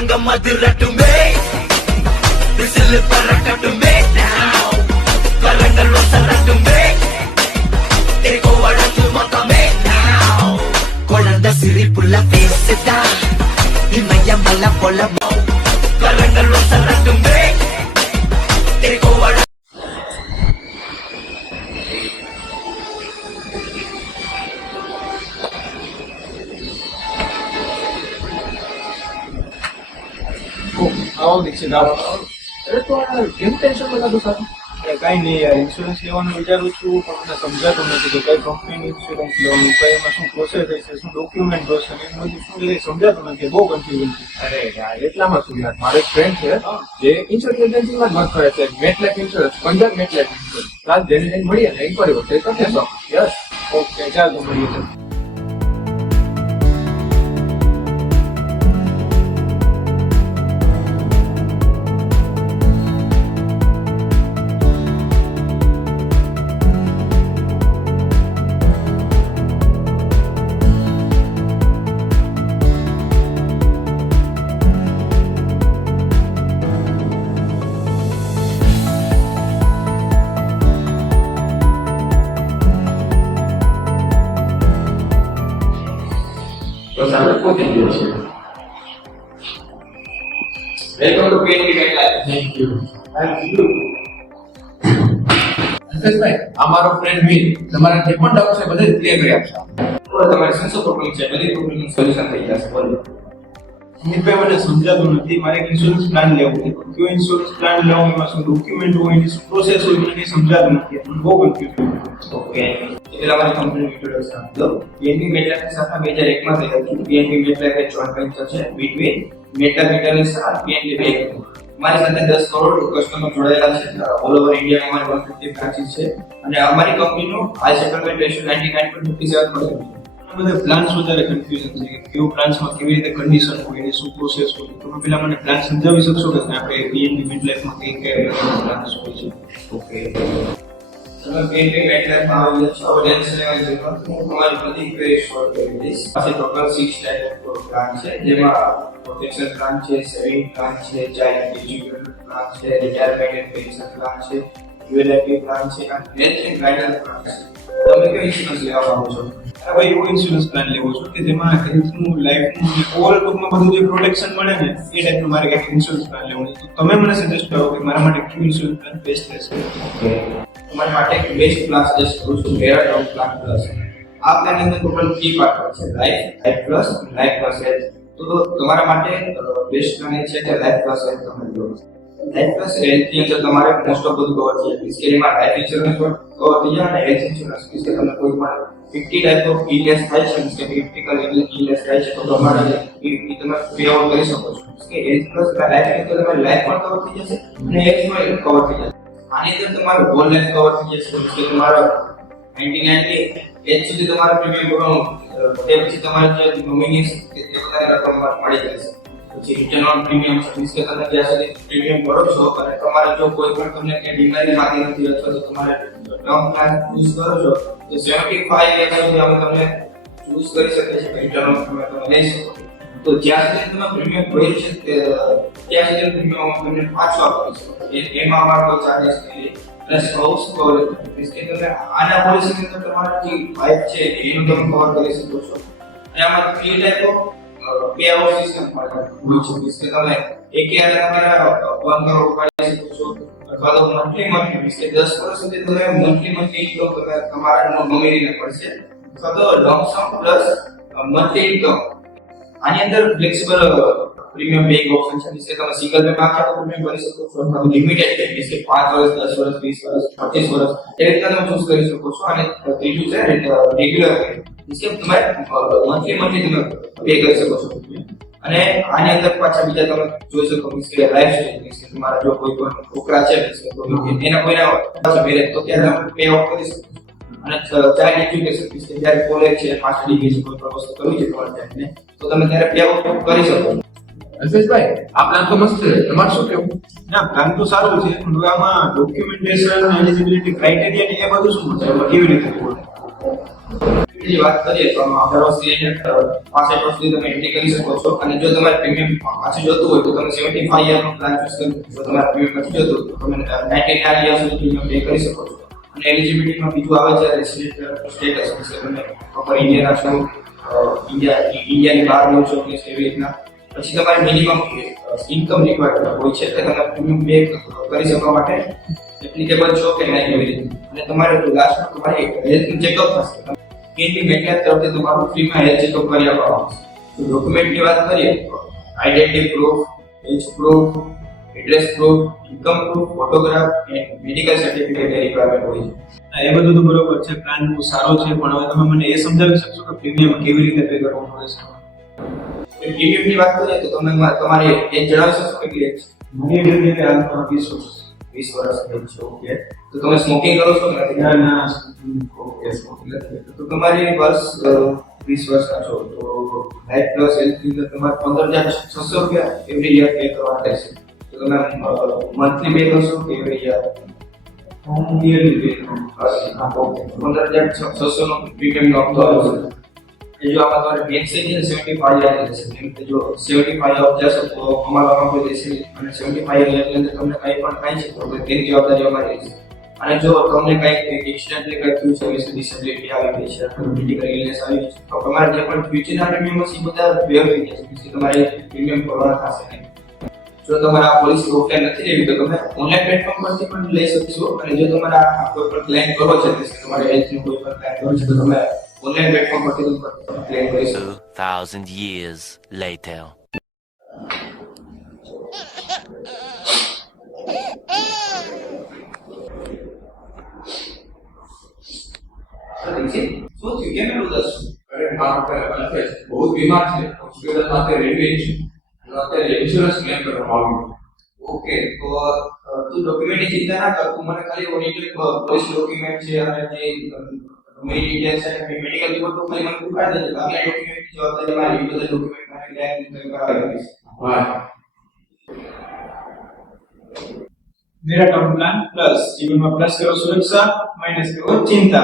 தரங்கம் அதிரட்டுமே whistle பறக்கட்டுமே now கரங்கள் வசரட்டுமே தேகோ அடக்கு மொத்தமே now குழந்தை சிரிப்புள்ள பேசுதா இமயம் வல்ல போல கரங்கள் வசரட்டுமே தேகோ அட આવો દીક્ષિત આવો. અરે તો આ કેમ ટેન્શન લગાડું સાહેબ? કઈ નહીં યાર, ઇન્સ્યોરન્સ લેવાનું વિચારું છું પણ મને સમજાતું નથી કે કઈ કંપનીનું ઇન્સ્યોરન્સ લઉં, કઈ એમાં શું પ્રોસેસ હશે, શું ડોક્યુમેન્ટ હશે, એમ બધું શું એ સમજાતું નથી, બહુ કન્ફ્યુઝન છે. અરે યાર, એટલામાં શું યાર, મારો એક ફ્રેન્ડ છે જે ઇન્સ્યોરન્સ એજન્સીમાં જ વર્ક કરે છે, મેટલાઇફ ઇન્સ્યોરન્સ, પંજાબ મેટલાઇફ ઇન્સ્યોરન્સ. કાલ જઈને મળીએ ને ઇન્ક્વાયરી કરશે તમને શું? યસ, ઓકે ચાલ તો મળીએ ચાલ. તો સામે પહોંચી ગયો છે. Welcome to PNB guideline. Thank you. Harshadbhai, આ મારો ફ્રેન્ડ વીર તમારા જે પણ ડાઉટ છે બધે ક્લિયર કરી આપશે. તમારે શું શું પ્રોબ્લેમ છે બધી પ્રોબ્લેમનું સોલ્યુશન થઈ જશે. બોલો. અમિતભાઈ, મને સમજાતું નથી. મારે એક ઇન્સ્યોરન્સ પ્લાન લેવો છે, કયો ઇન્સ્યોરન્સ પ્લાન લેવો, એમાં શું ડોક્યુમેન્ટ હોય, એની શું પ્રોસેસ હોય, મને કંઈ સમજાતું નથી. મને બહુ કન્ફ્યુઝન. ઓકે, એટલે અમારી કંપનીનું ઇન્ટ્રોડક્શન આપી દો. પીએનબી મેટલાઇફની સાથે 2001 માં થઈ હતી. પીએનબી મેટલાઇફ એક જોઈન્ટ વેન્ચર છે બિટવીન મેટલાઇફ ઇન્ટરનેશનલ અને પીએનબી બેંક. અમારી સાથે 10 કરોડ કસ્ટમર જોડાયેલા છે. ઓલ ઓવર ઇન્ડિયામાં અમારી 150 બ્રાન્ચીસ છે અને અમારી કંપનીનું હાઈ સેટલમેન્ટ રેશિયો 99.57% છે. બધા પ્લાન્સ વધારે કન્ફ્યુઝન છે કે કયો પ્લાન્સમાં કેવી રીતે કન્ડિશન હોય, એની શું પ્રોસેસ હોય. તમે પેલા મને પ્લાન સમજાવી શકશો કે આપણે પીએનબી મેટલાઇફમાં કઈ કઈ પ્લાન્સ હોય છે? ઓકે, તમે પીએનબી મેટલાઇફમાં આવેલા છો. હવે ટેન્શન લેવાની જરૂર નથી. હું તમારી બધી ક્વેરી સોલ્વ કરી દઈશ. પાસે ટોટલ 6 ટાઈપ ઓફ પ્લાન છે, જેમાં પ્રોટેક્શન પ્લાન છે, સેવિંગ પ્લાન છે, ચાઇલ્ડ એજ્યુકેશન પ્લાન છે, રિટાયરમેન્ટ એન્ડ પેન્શન પ્લાન છે, યુએલઆઈપી પ્લાન છે અને હેલ્થ એન્ડ ગાઈડન્સ પ્લાન છે. તમે કયો ઇન્સ્યોરન્સ લેવા માંગો છો? ભાઈ, એવો ઇન્સ્યોરન્સ પ્લાન લેવો છો કે જેમાં હેલ્થનું, લાઈફનું, ઓવર ટૂંકમાં બધું જે પ્રોટેક્શન મળે ને એ ટાઈપનું મારે કંઈક ઇન્સ્યોરન્સ પ્લાન લેવું છે. તો તમે મને સજેસ્ટ કરો કે મારા માટે કયો ઇન્સ્યોરન્સ પ્લાન બેસ્ટ રહેશે. તમારા માટે એક બેસ્ટ પ્લાન સજેસ્ટ કરું છું, મેરા ટર્મ પ્લાન પ્લસ. આ પ્લાનની અંદર ટોટલ 3 પાર્ટ હોય છે, life, life plus, life plus health. તો તમારા માટે બેસ્ટ પ્લાન એ છે કે લાઈફ પ્લસ હેલ્થ તમે લો. લાઈફ પ્લસ હેલ્થ ની અંદર તમારે મોસ્ટ ઓફ બધું કવર થઈ જાય. કે એમાં લાઈફ ઇન્સ્યોરન્સ પણ કવર થઈ જાય અને હેલ્થ ઇન્સ્યોરન્સ કે તમને કોઈ પણ 50 ટાઈપ ઓફ ઇલનેસ થાય છે કે ક્રિટિકલ ઇલનેસ થાય છે તો તમારે એ તમે પે આઉટ કરી શકો છો. કે હેલ્થ પ્લસ લાઈફ ની અંદર તમારી લાઈફ પણ કવર થઈ જશે અને હેલ્થ પણ કવર થઈ જશે. આની અંદર તમારું હોલ લાઈફ કવર થઈ જશે કે તમારા 99 એજ સુધી તમારું પ્રીમિયમ ભરવાનું, તે પછી તમારે જે નોમિની છે તે બધાને રકમ મળી જશે. પછી રિટર્ન ઓન પ્રીમિયમ સર્વિસ કે તમે જ્યાં સુધી પ્રીમિયમ ભરો છો અને તમારે જો કોઈ પણ તમને કે બીમારી થતી નથી અથવા તો તમારે ટર્મ પ્લાન ચૂઝ કરો છો તો 75 યર્સ સુધી અમે તમને ચૂઝ કરી શકીએ છીએ કે રિટર્ન ઓન પ્રીમિયમ તમે લઈ શકો. તો જ્યાં સુધી તમે પ્રીમિયમ ભર્યું છે ત્યાં સુધી પ્રીમિયમ તમને પાછું આપીશું. એમાં અમારો કોઈ ચાર્જિસ નથી. પ્લસ હાઉસ કવર કે તમે આના પોલિસી અંદર તમારા જે વાઇફ છે એનું તમે કવર કરી શકો છો. અને આમાં 3 type of pay out system હોય છે કે તમે એક યર તમારા 1 કરોડ ઉપાડી શકો છો અથવા તો મંથલી કે 10 વર્ષ સુધી તમે મંથલી ઇન્કમ તમારા નોમિનીને પડશે અથવા તો લમ્પ સમ પ્લસ મંથલી ઇન્કમ. આની અંદર ફ્લેક્સિબલ પ્રીમિયમ પેઇંગ ઓપ્શન છે. એટલે તમે સિંગલ પે માં આખા પ્રીમિયમ ભરી શકો છો અથવા લિમિટેડ પે કે 5 વર્ષ, 10 વર્ષ, 20 વર્ષ, 25 વર્ષ એ રીતે તમે ચૂઝ કરી શકો છો. અને ત્રીજું છે રેગ્યુલર પે કે તમારે મંથલી તમે પે કરી શકો છો. અને આની અંદર પાછા બીજા તમે જોઈ શકો કે લાઈફ સ્ટાઈલ કે તમારા જો કોઈ પણ છોકરા છે એના કોઈના મેરેજ તો ત્યાં તમે પે આઉટ કરી શકો. અને ચાઇલ્ડ એજ્યુકેશન કે જ્યારે કોલેજ છે, માસ્ટર ડિગ્રી છે, કોઈ પણ વસ્તુ કરવી છે તમારે ચાઇલ્ડને તો તમે ત્યારે પે આઉટ કરી શકો. અલ્પેશભાઈ, આ પ્લાન તો મસ્ત છે, તમારે શું કહેવું? ના, પ્લાન તો સારું છે પણ હવે આમાં ડોક્યુમેન્ટેશન, એલિજિબિલિટી ક્રાઇટેરિયા ને એ બધું શું છે, કેવી રીતે ની વાત કરીએ તો આમાં 18 વર્ષથી લઈને 65 વર્ષ સુધી તમે એન્ટ્રી કરી શકો છો અને જો તમારે પ્રીમિયમ પાછું જોતું હોય તો તમે 75 યર નો પ્લાન ચૂઝ કરી શકો. જો તમારે પ્રીમિયમ નથી જોતું તો તમે 99 યર સુધી પ્રીમિયમ પે કરી શકો છો. અને એલિજિબિલિટીમાં બીજું આવે છે રેસિડેન્ટ સ્ટેટસ, એટલે તમે પ્રોપર ઇન્ડિયન છો, ઇન્ડિયાની બહાર રહો છો કે એવી રીતના. પછી તમારે મિનિમમ ઇન્કમ રિક્વાયર્ડ હોય છે કે તમે પ્રીમિયમ પે કરી શકવા માટે એપ્લિકેબલ છો કે નહીં એવી રીતે. અને તમારે લાસ્ટમાં તમારી હેલ્થ ચેકઅપ થશે. કેન્ડી મેડિકલ તરફથી તમારું ફ્રીમાં હેલ્થ ચેકઅપ કરી આપવામાં આવશે. તો ડોક્યુમેન્ટની વાત કરીએ તો identity proof, age proof, address proof, income proof, photograph અને મેડિકલ સર્ટિફિકેટ રિક્વાયરમેન્ટ હોય છે. હા, એ બધું તો બરોબર છે, પ્લાન બહુ સારો છે, પણ હવે તમે મને એ સમજાવી શકશો કે પ્રીમિયમ કેવી રીતે પે કરવાનું રહેશે? પ્રીમિયમની વાત કરીએ તો તમે તમારે એજ જણાવી શકશો કે કેટલી એજ છે? મને એ રીતે કે હાલમાં 20 વર્ષ. 20 વર્ષ એજ છે. ઓકે. તો તમે સ્મોકિંગ કરો છો કે નથી? ના ના, ઓકે, સ્મોકિંગ નથી. તો તમારી વર્ષ 20 વર્ષના છો તો લાઈફ પ્લસ હેલ્થ ની અંદર તમારે 15,600 રૂપિયા એવરી યર પે કરવાના રહેશે. તો તમે મંથલી પે કરશો કે એવરી યર? હું યરલી પે કરું. હા, ઓકે. 15,600 નો પ્રીમિયમ નો હપ્તો આવશે. એ જો આમાં તમારે બેંક છે 75 યર રહેશે. કેમ કે જો 75 યર જશે તો અમારા કોઈ દેશે અને 75 યર ની અંદર તમને કંઈ પણ થાય છે તો તેની જવાબદારી અમારી રહેશે. અને જો તમને કંઈ એક્સિડન્ટલી કંઈ થયું છે, વિશે ડિસેબિલિટી આવી ગઈ છે, ક્રિટિકલ ઇલનેસ આવી ગઈ છે, તો તમારે જે પણ ફ્યુચરના પ્રીમિયમ છે એ બધા વેવ થઈ જશે. પછી તમારે પ્રીમિયમ ભરવાના થશે નહીં. જો તમારે આ પોલિસી ઓફલાઈન નથી લેવી તો તમે ઓનલાઈન પ્લેટફોર્મ પરથી પણ લઈ શકશો. અને જો તમારે આ કોઈ પણ ક્લેમ કરવો છે, તમારે હેલ્થનું કોઈ પણ ક્લેમ કરવો છે તો તમે ઓનલાઈન પ્લેટફોર્મ પરથી તમે ક્લેમ કરી શકો. 2,000 years later. શું થયું? કેમ એટલું દસ? અરે મારો અલ્ફેશ બહુ બીમાર છે, હોસ્પિટલ માટે રેડી છે અને અત્યારે ઇન્સ્યોરન્સ ક્લેમ કરવામાં આવ્યું. ઓકે, તો તું ડોક્યુમેન્ટની ચિંતા ના કર. તું મને ખાલી ઓરિજિનલ પોલીસ ડોક્યુમેન્ટ છે અને જે મેરી ડિટેલ્સ છે, મેડિકલ રિપોર્ટ તો ખાલી મને તું કાઢી દેજે. બાકી આ ડોક્યુમેન્ટની જવાબદારી મારી. એ બધા ડોક્યુમેન્ટ મારે ક્લેમ કરાવી દઈશ. હા, मेरा टर्म प्लान प्लस जीवन में प्लस करो सुरक्षा, माइनस करो चिंता.